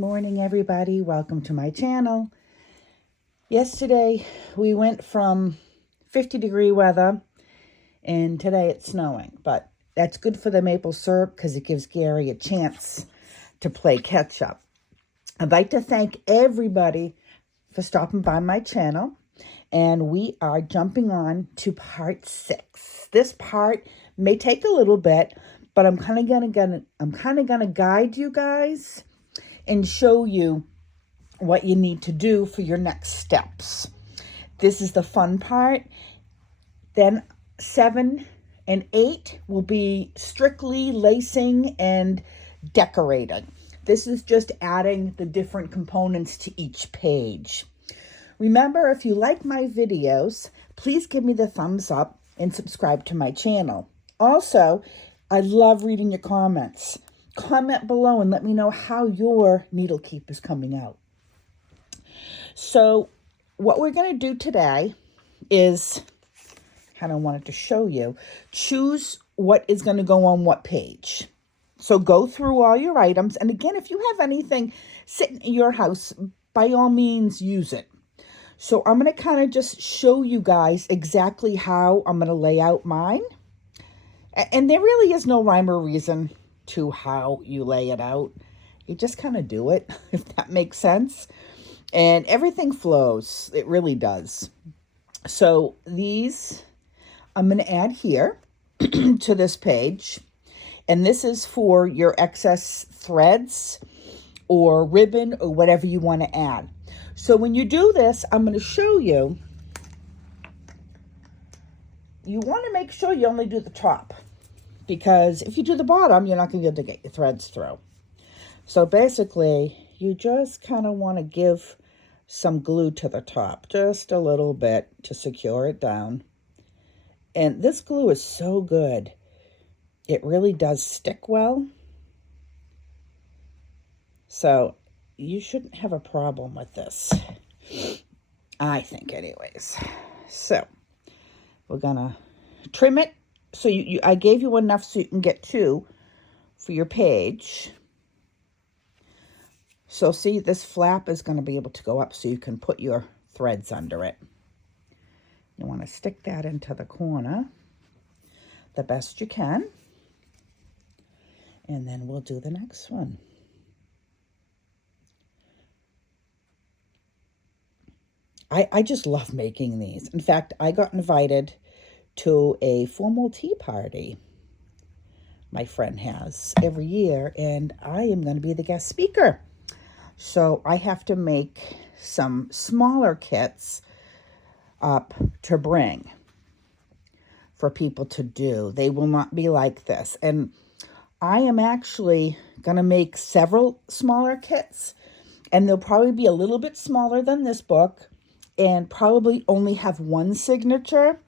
morning, everybody. Welcome to my channel. Yesterday, we went from 50-degree weather, and today it's snowing. But that's good for the maple syrup because it gives Gary a chance to play catch-up. I'd like to thank everybody for stopping by my channel, and we are jumping on to part 6. This part may take a little bit, but I'm kind of gonna guide you guys and show you what you need to do for your next steps. This is the fun part. Then 7 and 8 will be strictly lacing and decorating. This is just adding the different components to each page. Remember, if you like my videos, please give me the thumbs up and subscribe to my channel. Also, I love reading your comments. Comment below and let me know how your needle keep is coming out. So what we're going to do today is, kind of wanted to show you, choose what is going to go on what page. So go through all your items. And again, if you have anything sitting in your house, by all means, use it. So I'm going to kind of just show you guys exactly how I'm going to lay out mine. And there really is no rhyme or reason to how you lay it out. You just kind of do it, if that makes sense. And everything flows. It really does. So these I'm going to add here to this page. And this is for your excess threads or ribbon or whatever you want to add. So when you do this, I'm going to show you. You want to make sure you only do the top, because if you do the bottom, you're not going to be able to get your threads through. So basically, you just kind of want to give some glue to the top, just a little bit to secure it down. And this glue is so good. It really does stick well. So you shouldn't have a problem with this, I think anyways. So we're gonna trim it. So I gave you enough so you can get 2 for your page. So see, this flap is going to be able to go up so you can put your threads under it. You want to stick that into the corner the best you can. And then we'll do the next one. I just love making these. In fact, I got invited to a formal tea party my friend has every year, and I am going to be the guest speaker. So I have to make some smaller kits up to bring for people to do. They will not be like this. And I am actually going to make several smaller kits, and they'll probably be a little bit smaller than this book and probably only have 1 signature.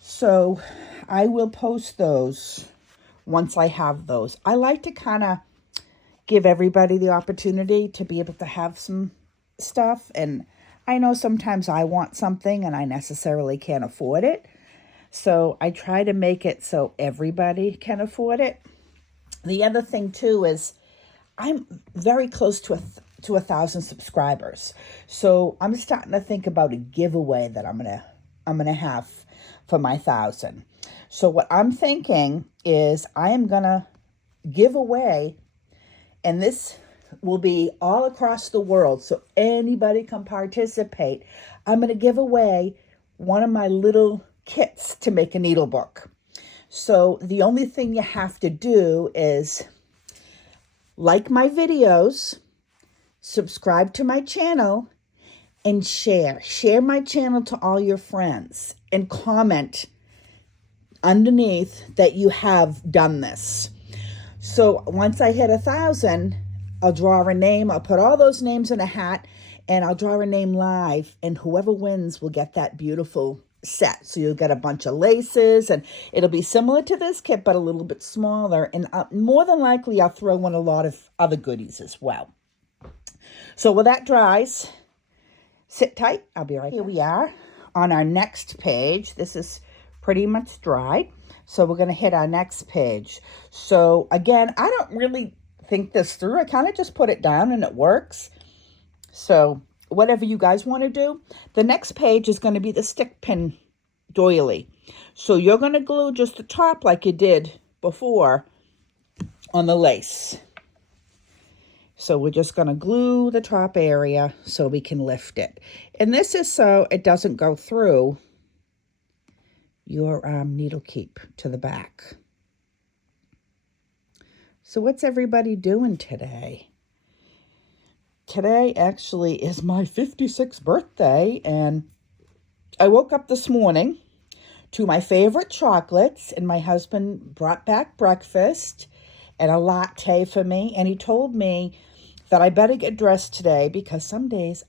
So I will post those once I have those. I like to kind of give everybody the opportunity to be able to have some stuff. And I know sometimes I want something and I necessarily can't afford it. So I try to make it so everybody can afford it. The other thing too is I'm very close to 1,000 subscribers. So I'm starting to think about a giveaway that I'm gonna have for my 1,000. So what I'm thinking is I am gonna give away, and this will be all across the world, so anybody can participate. I'm gonna give away one of my little kits to make a needle book. So the only thing you have to do is like my videos, subscribe to my channel, and share. Share my channel to all your friends and comment underneath that you have done this. So once I hit 1,000, I'll draw a name. I'll put all those names in a hat and I'll draw a name live, and whoever wins will get that beautiful set. So you'll get a bunch of laces, and it'll be similar to this kit, but a little bit smaller. And more than likely, I'll throw in a lot of other goodies as well. So while that dries, sit tight. I'll be right back. Here we are on our next page. This is pretty much dried. So we're going to hit our next page. So again, I don't really think this through. I kind of just put it down and it works. So whatever you guys want to do. The next page is going to be the stick pin doily. So you're going to glue just the top like you did before on the lace. So we're just going to glue the top area so we can lift it. And this is so it doesn't go through your needle keep to the back. So what's everybody doing today? Today actually is my 56th birthday, and I woke up this morning to my favorite chocolates, and my husband brought back breakfast and a latte for me, and he told me that I better get dressed today because some days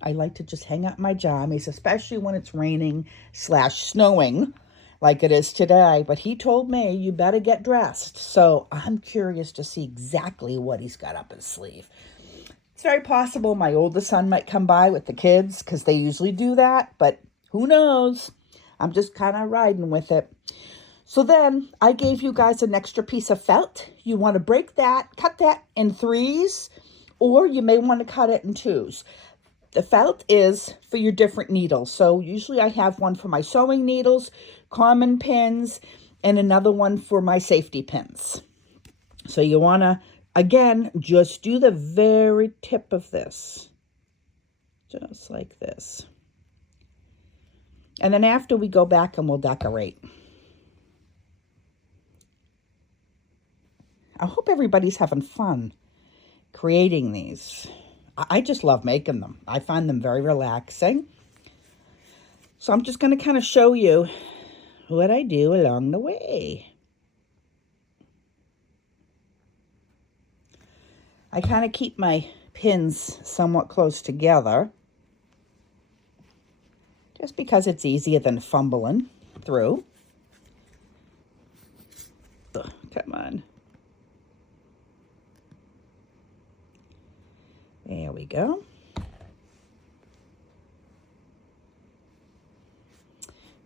I like to just hang out in my jammies, especially when it's raining / snowing like it is today. But he told me you better get dressed. So I'm curious to see exactly what he's got up his sleeve. It's very possible my oldest son might come by with the kids because they usually do that, but who knows? I'm just kind of riding with it. So then I gave you guys an extra piece of felt. You want to break that, cut that in 3s, or you may want to cut it in 2s. The felt is for your different needles. So usually I have one for my sewing needles, common pins, and another one for my safety pins. So you want to, again, just do the very tip of this. Just like this. And then after we go back and we'll decorate. I hope everybody's having fun creating these. I just love making them. I find them very relaxing. So I'm just going to kind of show you what I do along the way. I kind of keep my pins somewhat close together, just because it's easier than fumbling through. Ugh, come on. There we go.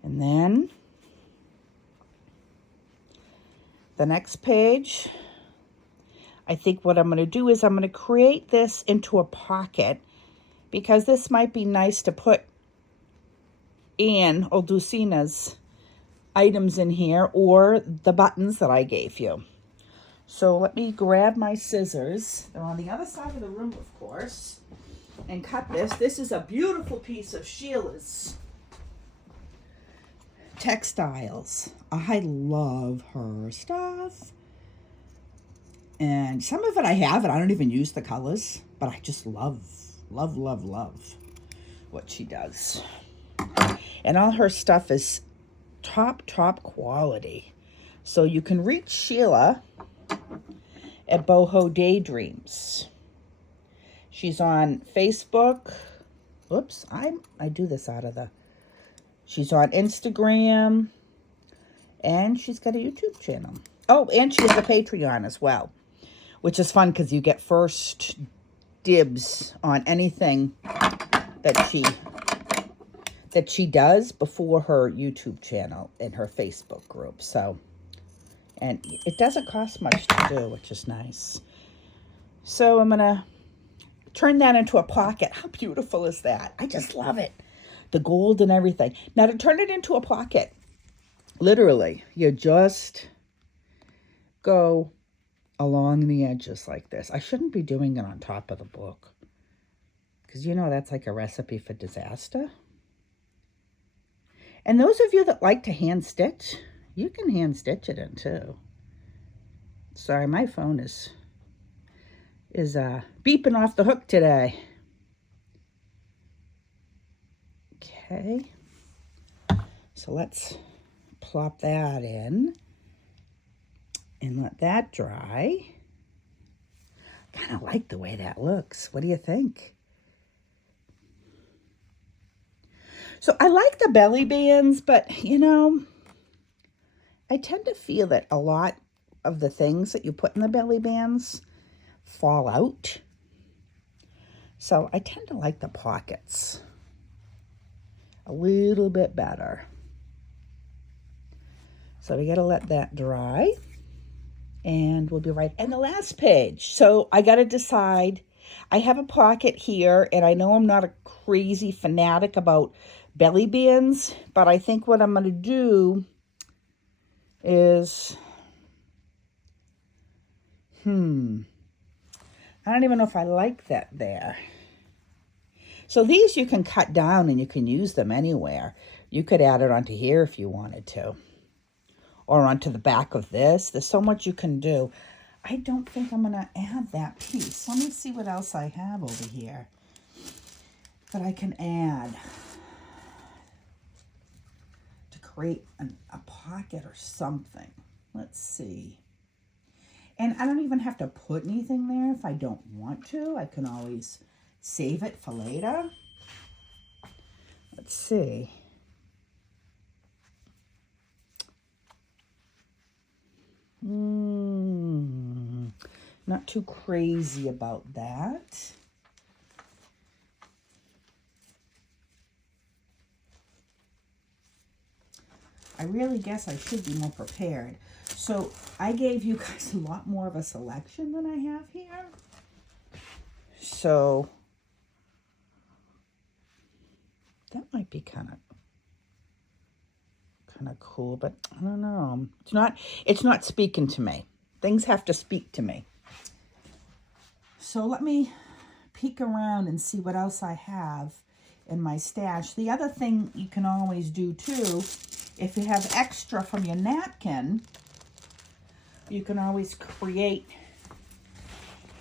And then the next page, I think what I'm going to do is I'm going to create this into a pocket, because this might be nice to put Anne or Dulcina's items in here, or the buttons that I gave you. So let me grab my scissors. They're on the other side of the room, of course, and cut this. This is a beautiful piece of Sheila's textiles. I love her stuff. And some of it I have, and I don't even use the colors, but I just love what she does. And all her stuff is top quality. So you can reach Sheila at Boho Daydreams. She's on Facebook. Whoops, I do this out of the... She's on Instagram, and she's got a YouTube channel. Oh, and she has a Patreon as well, which is fun because you get first dibs on anything that she does before her YouTube channel and her Facebook group. So, and it doesn't cost much to do, which is nice. So I'm going to turn that into a pocket. How beautiful is that? I just love it. The gold and everything. Now to turn it into a pocket, literally, you just go along the edges like this. I shouldn't be doing it on top of the book, because you know that's like a recipe for disaster. And those of you that like to hand stitch, you can hand stitch it in too. Sorry, my phone is beeping off the hook today. Okay, so let's plop that in and let that dry. Kind of like the way that looks. What do you think? So I like the belly bands, but you know, I tend to feel that a lot of the things that you put in the belly bands fall out. So I tend to like the pockets a little bit better. So we got to let that dry. And we'll be right in the last page. So I got to decide. I have a pocket here, and I know I'm not a crazy fanatic about belly bands, but I think what I'm going to do is, I don't even know if I like that there. So these you can cut down and you can use them anywhere. You could add it onto here if you wanted to. Or onto the back of this. There's so much you can do. I don't think I'm going to add that piece. Let me see what else I have over here that I can add to create a pocket or something. Let's see. And I don't even have to put anything there if I don't want to. I can always save it for later. Let's see. Not too crazy about that. I really guess I should be more prepared. So I gave you guys a lot more of a selection than I have here. So that might be kind of cool, but I don't know. It's not speaking to me. Things have to speak to me. So let me peek around and see what else I have in my stash. The other thing you can always do too, if you have extra from your napkin, you can always create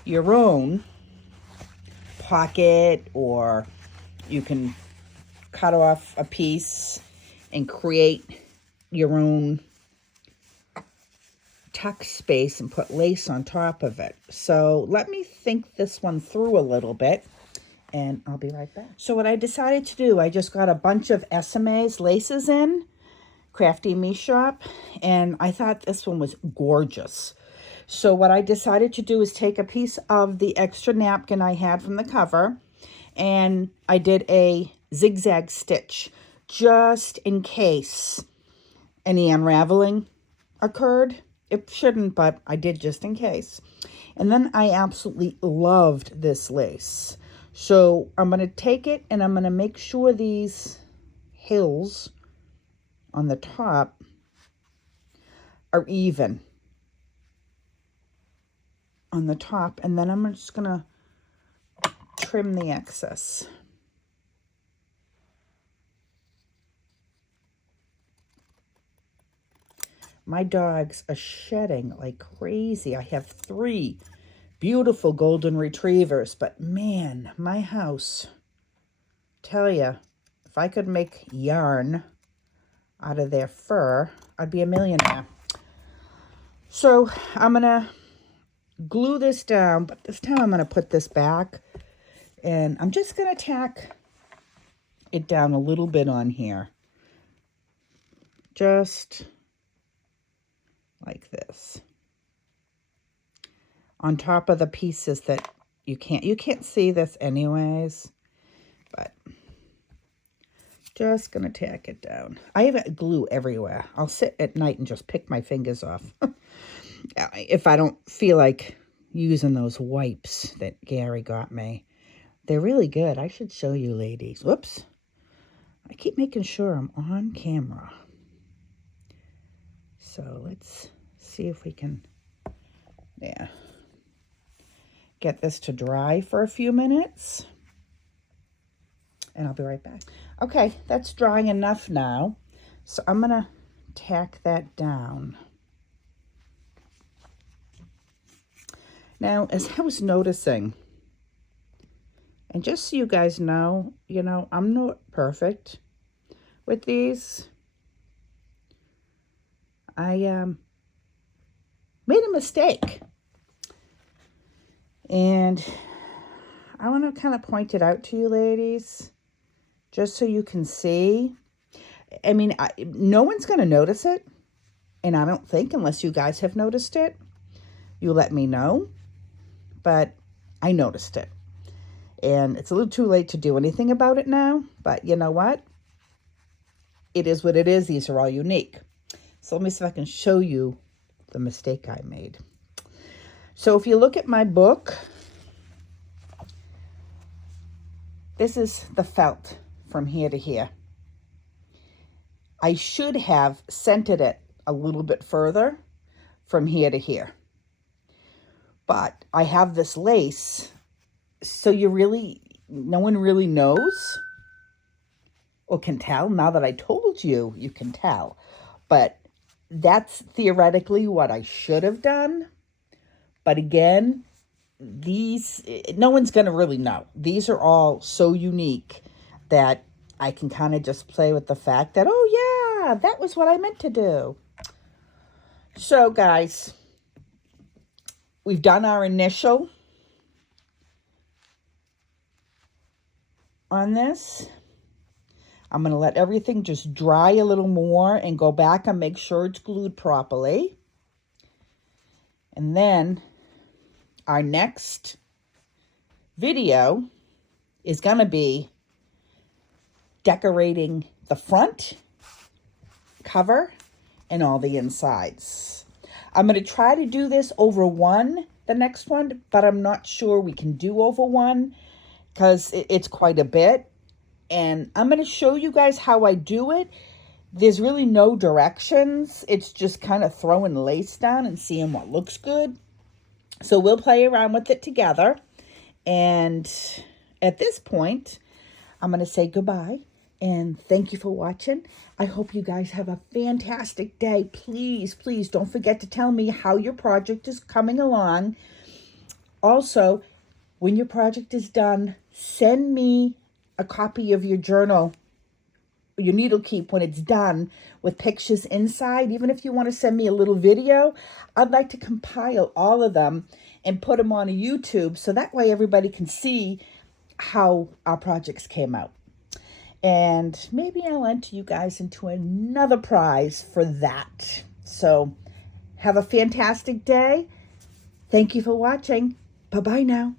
your own pocket, or you can cut off a piece and create your own tuck space and put lace on top of it. So let me think this one through a little bit, and I'll be right back. So what I decided to do, I just got a bunch of SMA's laces in Crafty Me Shop, and I thought this one was gorgeous. So what I decided to do is take a piece of the extra napkin I had from the cover, and I did a zigzag stitch just in case any unraveling occurred. It shouldn't, but I did just in case. And then I absolutely loved this lace. So I'm going to take it and I'm going to make sure these hills on the top are even on the top. And then I'm just going to trim the excess. My dogs are shedding like crazy. I have 3 beautiful golden retrievers, but man, my house, tell ya, if I could make yarn out of their fur, I'd be a millionaire. So I'm gonna glue this down, but this time I'm gonna put this back, and I'm just gonna tack it down a little bit on here. Just like this, on top of the pieces that you can't see this anyways, but just gonna tack it down. I have glue everywhere. I'll sit at night and just pick my fingers off if I don't feel like using those wipes that Gary got me. They're really good. I should show you, ladies. Whoops. I keep making sure I'm on camera. So let's see if we can, get this to dry for a few minutes. And I'll be right back. Okay, that's drying enough now. So I'm going to tack that down. Now, as I was noticing, and just so you guys know, I'm not perfect with these. I made a mistake. And I want to kind of point it out to you, ladies, just so you can see. I mean, no one's going to notice it. And I don't think, unless you guys have noticed it, you let me know. But I noticed it. And it's a little too late to do anything about it now. But you know what? It is what it is. These are all unique. So let me see if I can show you the mistake I made. So if you look at my book, this is the felt from here to here. I should have centered it a little bit further from here to here. But I have this lace, so no one really knows or can tell. Now that I told you, you can tell. But that's theoretically what I should have done. But again, no one's going to really know. These are all so unique that I can kind of just play with the fact that, oh yeah, that was what I meant to do. So guys, we've done our initial on this. I'm going to let everything just dry a little more and go back and make sure it's glued properly. And then our next video is going to be decorating the front cover and all the insides. I'm going to try to do this over the next one, but I'm not sure we can do over one because it's quite a bit. And I'm going to show you guys how I do it. There's really no directions. It's just kind of throwing lace down and seeing what looks good. So we'll play around with it together. And at this point, I'm going to say goodbye. And thank you for watching. I hope you guys have a fantastic day. Please, please don't forget to tell me how your project is coming along. Also, when your project is done, send me a copy of your journal, your needle keep when it's done with pictures inside. Even if you want to send me a little video, I'd like to compile all of them and put them on a YouTube so that way everybody can see how our projects came out. And maybe I'll enter you guys into another prize for that. So have a fantastic day. Thank you for watching. Bye-bye now.